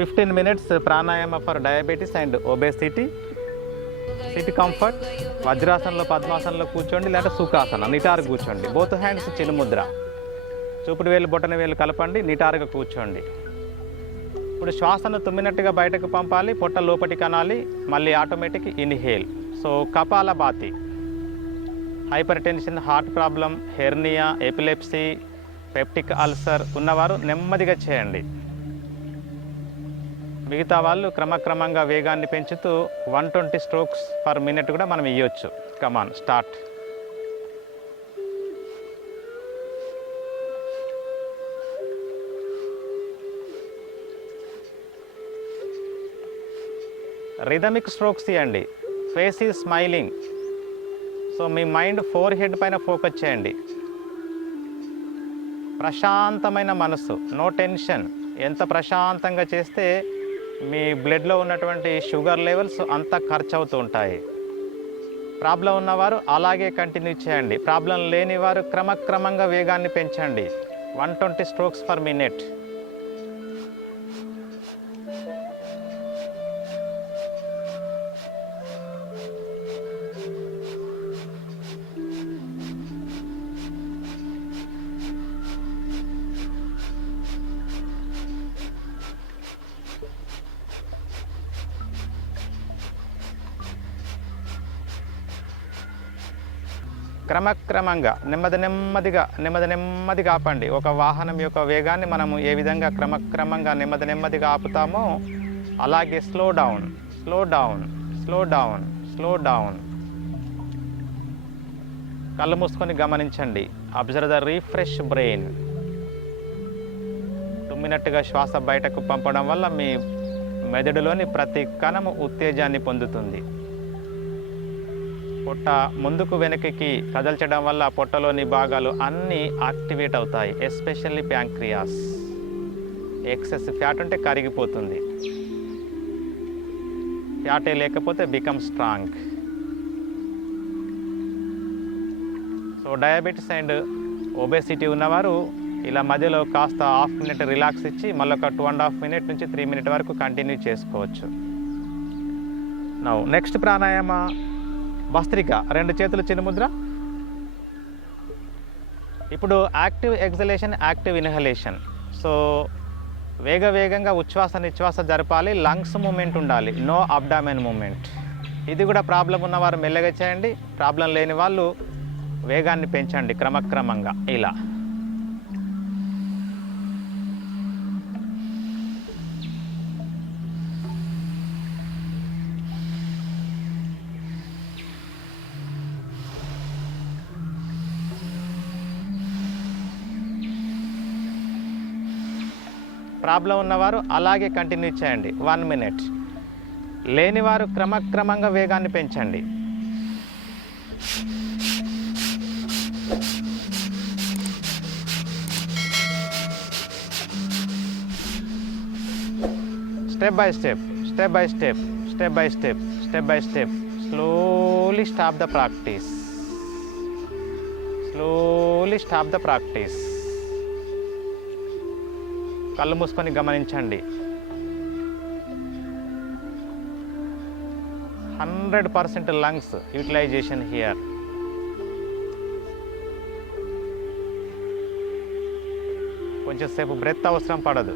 15 minutes pranayama for diabetes and obesity. Sit comfort. వజ్రాసనంలో పద్మాసనంలో కూర్చోండి, లేదా సుఖాసన నిటారు కూర్చోండి. బోత్ హ్యాండ్స్ చిలుముద్ర. చూపుడు వేలు బొటన వేలు కలపండి, నిటారుగా కూర్చోండి. ఇప్పుడు శ్వాసను తుమ్మినట్టుగా బయటకు పంపాలి, పొట్ట లోపటికి అనాలి, మళ్ళీ automatic inhale. So kapalbhati. Hyper tension, heart problem, hernia, epilepsy, peptic ulcer ఉన్నవారు నెమ్మదిగా చేయండి. మిగతా వాళ్ళు క్రమక్రమంగా వేగాన్ని పెంచుతూ 120 strokes per minute కూడా మనం ఇవ్వచ్చు. Come on start. రిథమిక్ స్ట్రోక్స్ ఇవ్వండి. Face is smiling. So me mind four head పైన ఫోకస్ చేయండి. ప్రశాంతమైన మనసు, నో టెన్షన్. ఎంత ప్రశాంతంగా చేస్తే మీ బ్లడ్లో ఉన్నటువంటి షుగర్ లెవెల్స్ అంతా ఖర్చు అవుతూ ఉంటాయి. ప్రాబ్లం ఉన్నవారు అలాగే కంటిన్యూ చేయండి. ప్రాబ్లం లేని వారు క్రమక్రమంగా వేగాన్ని పెంచండి. 120 strokes per minute. క్రమక్రమంగా నెమ్మదిగా ఆపండి. ఒక వాహనం యొక్క వేగాన్ని మనము ఏ విధంగా క్రమక్రమంగా నెమ్మదిగా ఆపుతామో అలాగే స్లో డౌన్. కళ్ళు మూసుకొని గమనించండి. Observe the refresh brain. తుమ్మినట్టుగా శ్వాస బయటకు పంపడం వల్ల మీ మెదడులోని ప్రతి కణము ఉత్తేజాన్ని పొందుతుంది. పొట్ట ముందుకు వెనక్కి కదల్చడం వల్ల పొట్టలోని భాగాలు అన్నీ యాక్టివేట్ అవుతాయి. Especially pancreas. ఎక్సెస్ ఫ్యాట్ ఉంటే కరిగిపోతుంది. ఫ్యాటే లేకపోతే become strong. So diabetes and obesity ఉన్నవారు ఇలా మధ్యలో కాస్త హాఫ్ మినిట్ రిలాక్స్ ఇచ్చి మళ్ళీ ఒక 2.5 minutes నుంచి 3 minutes వరకు కంటిన్యూ చేసుకోవచ్చు. Now next pranayama bhastrika. 2 చేతులు చిన్ముద్ర. ఇప్పుడు active exhalation, active inhalation. So వేగంగా ఉచ్ఛ్వాస నిశ్వాస జరపాలి. లంగ్స్ మూమెంట్ ఉండాలి, నో అబ్డామెన్ మూమెంట్. ఇది కూడా ప్రాబ్లం ఉన్నవారు మెల్లగా చేయండి. ప్రాబ్లం లేని వాళ్ళు వేగాన్ని పెంచండి క్రమక్రమంగా ఇలా. ప్రాబ్లం ఉన్నవారు అలాగే కంటిన్యూ చేయండి 1 minute. లేనివారు క్రమక్రమంగా వేగాన్ని పెంచండి. Step by step slowly stop the practice. కళ్ళు మూసుకొని గమనించండి. 100% లంగ్స్ యూటిలైజేషన్ హియర్. కొంచెం సేపు బ్రెత్ అవసరం పడదు.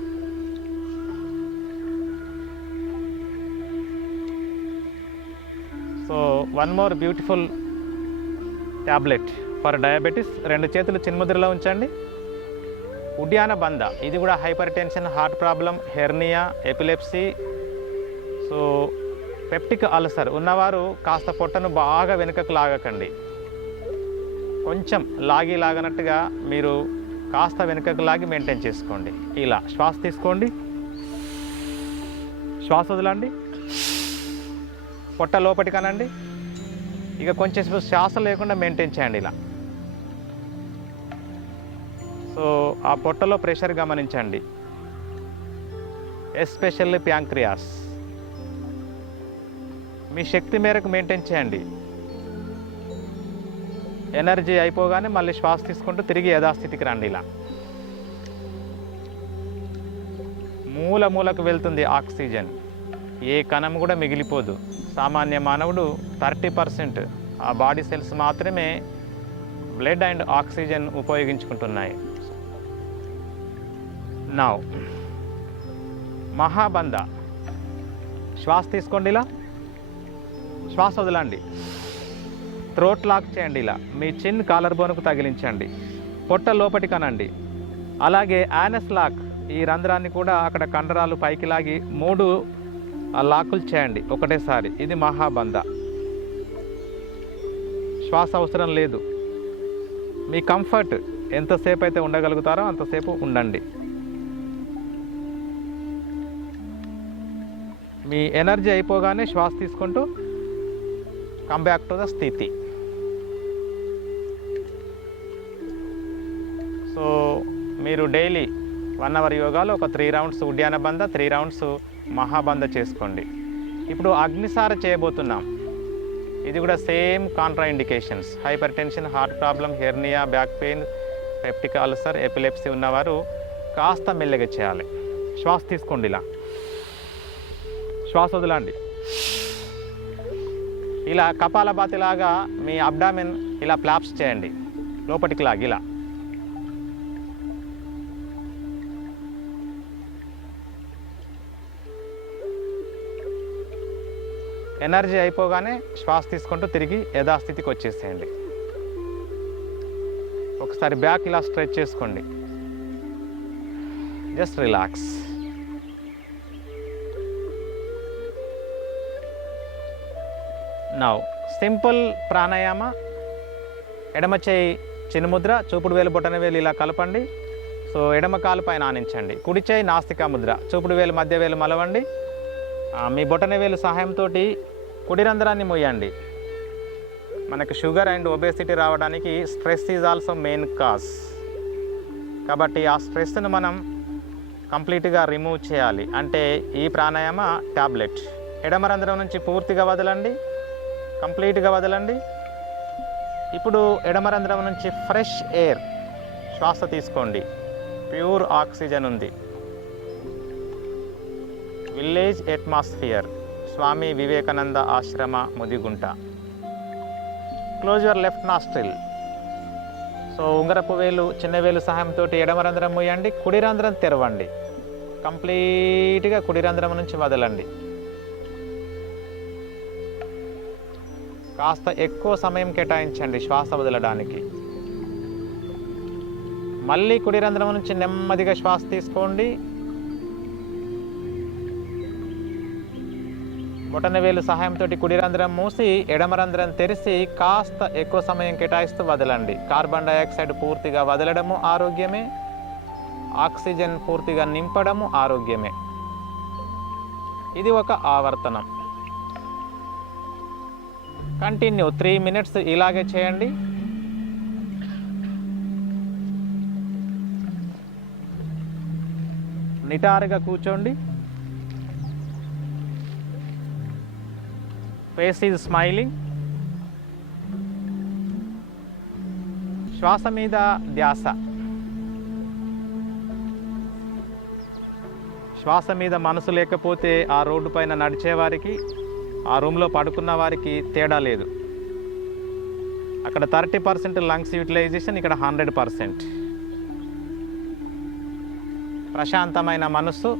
So one more beautiful tablet for diabetes. 2 చేతులు చిన్ముద్రలో ఉంచండి. ఉడ్యాన బంధ. ఇది కూడా hyper tension, heart problem, hernia, epilepsy, so peptic ulcer ఉన్నవారు కాస్త పొట్టను బాగా వెనుకకు లాగకండి. కొంచెం లాగినట్టుగా మీరు కాస్త వెనుకకు లాగి మెయింటైన్ చేసుకోండి. ఇలా శ్వాస తీసుకోండి, శ్వాస వదలండి, పొట్ట లోపటికి అనండి. ఇక కొంచెం శ్వాస లేకుండా మెయింటైన్ చేయండి ఇలా. సో ఆ పొట్టలో ప్రెషర్ గమనించండి. Especially pancreas. మీ శక్తి మేరకు మెయింటైన్ చేయండి. ఎనర్జీ అయిపోగానే మళ్ళీ శ్వాస తీసుకుంటూ తిరిగి యథాస్థితికి రండి ఇలా. మూల మూలకు వెళ్తుంది ఆక్సిజన్, ఏ కణం కూడా మిగిలిపోదు. సామాన్య మానవుడు 30% ఆ బాడీ సెల్స్ మాత్రమే బ్లడ్ అండ్ ఆక్సిజన్ ఉపయోగించుకుంటున్నాయి. నౌ మహాబంధ. శ్వాస తీసుకోండి, ఇలా శ్వాస వదలండి. థ్రోట్ లాక్ చేయండి, ఇలా మీ చిన్ కాలర్ బోన్కు తగిలించండి, పొట్ట లోపటి కనండి. అలాగే యానస్ లాక్, ఈ రంధ్రాన్ని కూడా అక్కడ కండరాలు పైకి లాగి 3 లాకులు చేయండి ఒకటేసారి. ఇది మహాబంధ. శ్వాస అవసరం లేదు, మీ కంఫర్ట్ ఎంతసేపు అయితే ఉండగలుగుతారో అంతసేపు ఉండండి. మీ ఎనర్జీ అయిపోగానే శ్వాస తీసుకుంటూ కమ్ బ్యాక్ టు ద స్థితి. సో మీరు డైలీ 1 అవర్ యోగాలో ఒక 3 రౌండ్స్ ఉడ్యాన బంధ, 3 రౌండ్స్ మహాబంధ చేసుకోండి. ఇప్పుడు అగ్నిసార చేయబోతున్నాం. ఇది కూడా same Contra indications. Hyper tension, heart problem, hernia, back pain, peptic ulcer, epilepsy ఉన్నవారు కాస్త మెల్లగా చేయాలి. శ్వాస తీసుకోండి, ఇలా శ్వాస వదలండి. ఇలా కపాలభాతిలాగా మీ అబ్డామిన్ ఇలా ఫ్లాప్స్ చేయండి, లోపటికి లాగి ఇలా. ఎనర్జీ అయిపోగానే శ్వాస తీసుకుంటూ తిరిగి యథాస్థితికి వచ్చేసేయండి. ఒకసారి బ్యాక్ ఇలా స్ట్రెచ్ చేసుకోండి. Just relax. Now simple pranayama. ఎడమ చేయి చిన్ముద్ర, చూపుడు వేలు బొటన వేలు ఇలా కలపండి. సో ఎడమ కాలు పైన ఆనించండి. కుడి చేయి నాస్తికా ముద్ర, చూపుడు వేలు మధ్య వేలు మలవండి. మీ బొటన వేలు సహాయంతో కుడి రంధ్రాన్ని మూయండి. మనకు షుగర్ అండ్ ఒబేసిటీ రావడానికి stress is also main cause. కాబట్టి ఆ స్ట్రెస్ను మనం కంప్లీట్గా రిమూవ్ చేయాలి. అంటే ఈ ప్రాణాయామ ట్యాబ్లెట్. ఎడమ రంధ్రం నుంచి పూర్తిగా వదలండి, కంప్లీట్గా వదలండి. ఇప్పుడు ఎడమ రంధ్రం నుంచి ఫ్రెష్ ఎయిర్ శ్వాస తీసుకోండి. ప్యూర్ ఆక్సిజన్ ఉంది. Village atmosphere, Swami Vivekananda Ashram, Mudigunta. Close your left nostril. So ఉంగరపు వేలు చిన్న వేలు సహాయంతో ఎడమ రంధ్రం మూయండి, కుడి రంధ్రం తెరవండి. కంప్లీట్గా కుడి రంధ్రం నుంచి వదలండి. కాస్త ఎక్కువ సమయం కేటాయించండి శ్వాస వదలడానికి. మళ్ళీ కుడి రంధ్రం నుంచి నెమ్మదిగా శ్వాస తీసుకోండి. బొటన వేలు సహాయంతో కుడి రంధ్రం మూసి ఎడమ రంధ్రం తెరిచి కాస్త ఎక్కువ సమయం కేటాయిస్తూ వదలండి. కార్బన్ డైఆక్సైడ్ పూర్తిగా వదలడము ఆరోగ్యమే, ఆక్సిజన్ పూర్తిగా నింపడము ఆరోగ్యమే. ఇది ఒక ఆవర్తనం. కంటిన్యూ 3 మినిట్స్ ఇలాగే చేయండి. నిటారుగా కూర్చోండి. Face is smiling. శ్వాస మీద ధ్యాస. శ్వాస మీద మనసు లేకపోతే ఆ రోడ్డు పైన నడిచేవారికి, ఆ రూమ్లో పడుకున్న వారికి తేడా లేదు. అక్కడ 30% లంగ్స్ యూటిలైజేషన్, ఇక్కడ 100%. ప్రశాంతమైన మనస్సు.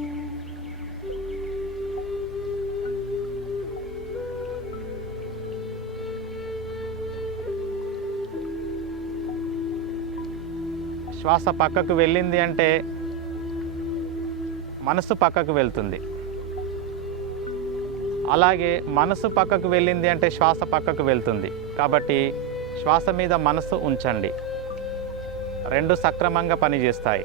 శ్వాస పక్కకు వెళ్ళింది అంటే మనసు పక్కకు వెళ్తుంది. అలాగే మనసు పక్కకు వెళ్ళింది అంటే శ్వాస పక్కకు వెళ్తుంది. కాబట్టి శ్వాస మీద మనసు ఉంచండి. 2 సక్రమంగా పనిచేస్తాయి.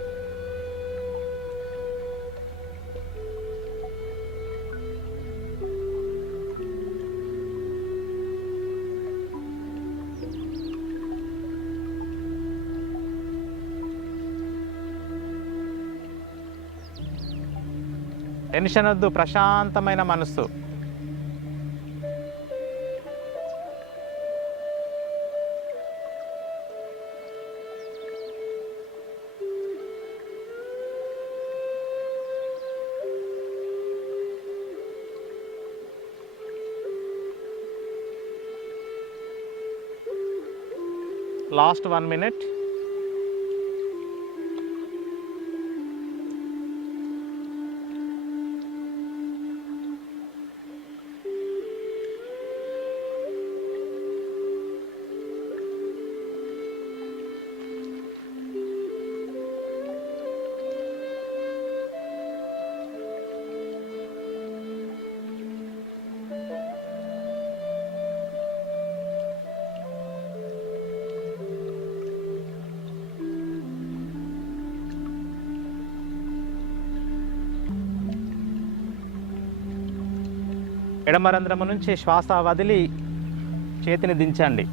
టెన్షన్ వద్దు, ప్రశాంతమైన మనస్సు. Last 1 minute. ఎడమ రంధ్రము నుంచి శ్వాస వదిలి చేతిని దించండి.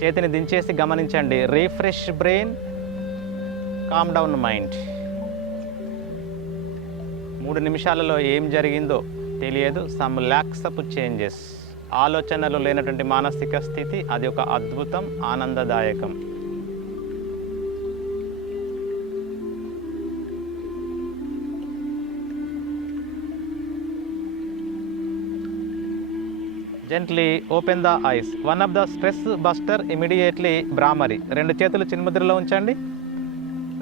చేతిని దించేసి గమనించండి. Refresh brain, calm down mind. 3 నిమిషాలలో ఏం జరిగిందో తెలియదు. Some lakhs of changes. ఆలోచనలు లేనటువంటి మానసిక స్థితి, అది ఒక అద్భుతం, ఆనందదాయకం. Gently open the eyes. One of the stress buster immediately భ్రామరి. 2 చేతులు చిన్ముద్రలో ఉంచండి.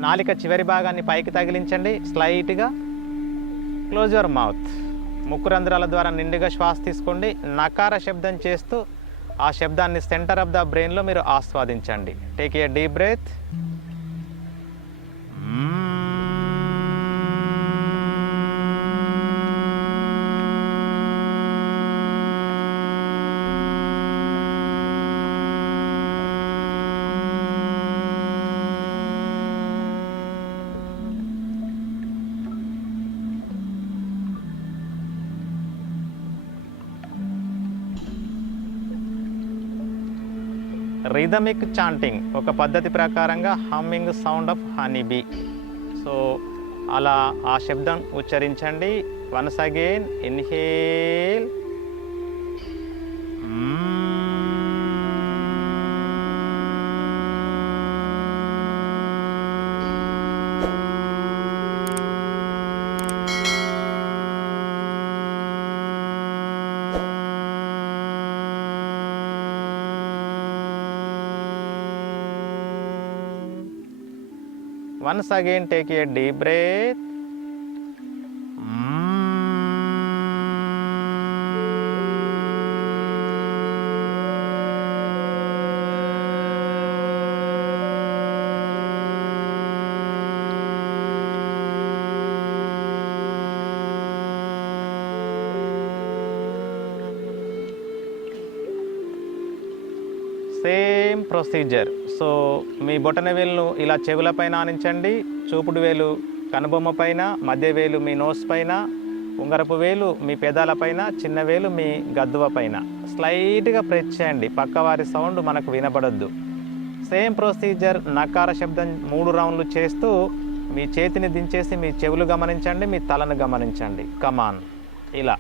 నాలిక చివరి భాగాన్ని పైకి తగిలించండి స్లైట్గా. Close your mouth. ముక్కు రంధ్రాల ద్వారా నిండుగా శ్వాస తీసుకోండి. నకార శబ్దం చేస్తూ ఆ శబ్దాన్ని సెంటర్ ఆఫ్ ద బ్రెయిన్లో మీరు ఆస్వాదించండి. Take a deep breath. Rhythmic chanting, ఒక పద్ధతి ప్రకారంగా humming sound of honey bee. So అలా ఆ శబ్దం ఉచ్చరించండి. Once again inhale. Once again take a deep breath. Same procedure. So మీ బొటన వేలును ఇలా చెవుల పైన ఆనించండి. చూపుడు వేలు కనుబొమ్మ పైన, మధ్య వేలు మీ నోస్ పైన, ఉంగరపు వేలు మీ పెదాల పైన, చిన్న వేలు మీ గద్దువ పైన. స్లైట్గా ప్రెస్ చేయండి. పక్కవారి సౌండ్ మనకు వినపడొద్దు. Same procedure. నకార శబ్దం 3 రౌండ్లు చేస్తూ మీ చేతిని దించేసి మీ చెవులు గమనించండి, మీ తలను గమనించండి. కమాన్. ఇలా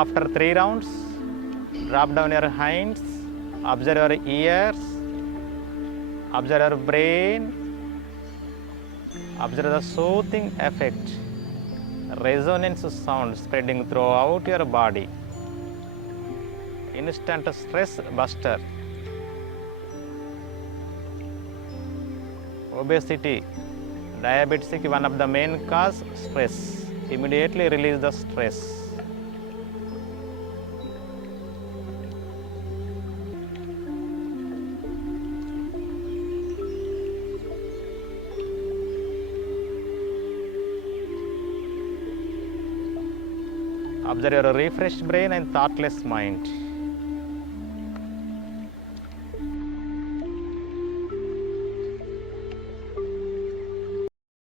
after 3 rounds, drop down your hands, observe your ears, observe your brain, observe the soothing effect, resonance sound spreading throughout your body. Instant stress buster. Obesity, Diabetes is one of the main cause stress. Immediately release the stress. Observe your refreshed brain and thoughtless mind.